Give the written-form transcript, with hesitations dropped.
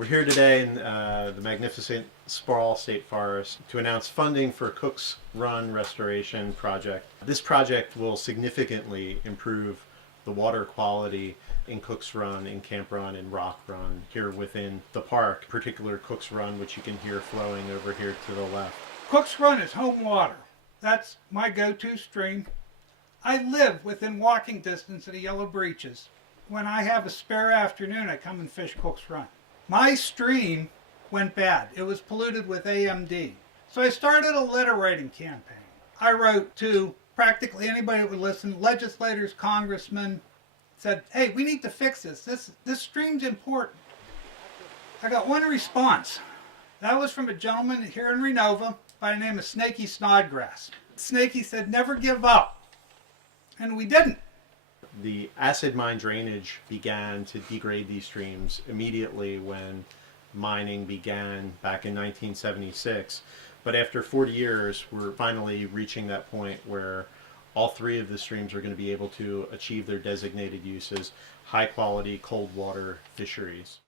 We're here today in the magnificent Sparl State Forest to announce funding for Cook's Run Restoration Project. This project will significantly improve the water quality in Cook's Run, in Camp Run, and Rock Run here within the park, particular Cook's Run, which you can hear flowing over here to the left. Cook's Run is home water. That's my go-to stream. I live within walking distance of the Yellow Breeches. When I have a spare afternoon, I come and fish Cook's Run. My stream went bad. It was polluted with AMD. So I started a letter writing campaign. I wrote to practically anybody that would listen, legislators, congressmen, said, hey, we need to fix this. This stream's important. I got one response. That was from a gentleman here in Renova by the name of Snaky Snodgrass. Snaky said, never give up. And we didn't. The acid mine drainage began to degrade these streams immediately when mining began back in 1976. But after 40 years, we're finally reaching that point where all three of the streams are going to be able to achieve their designated uses, high quality cold water fisheries.